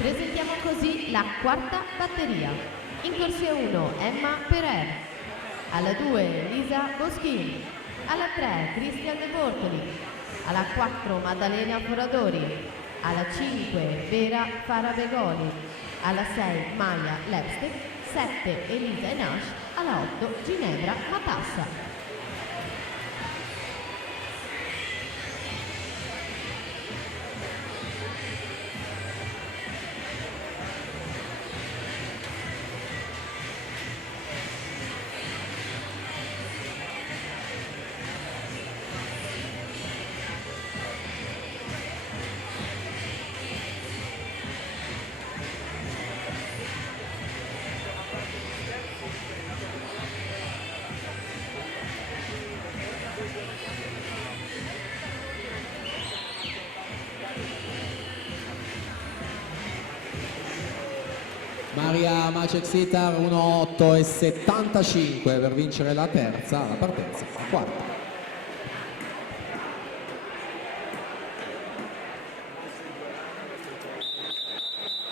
Presentiamo così la quarta batteria. In corsia 1 Emma Perer, alla 2 Lisa Boschini, alla 3 Cristian De Bortoli, alla 4 Maddalena Foradori, alla 5 Vera Farabegoli, alla 6 Maya Lepstick, 7 Elisa Enash, alla 8 Ginevra Matassa. Maria Macek-Sitar 1.8.75 per vincere la terza, la partenza, la quarta.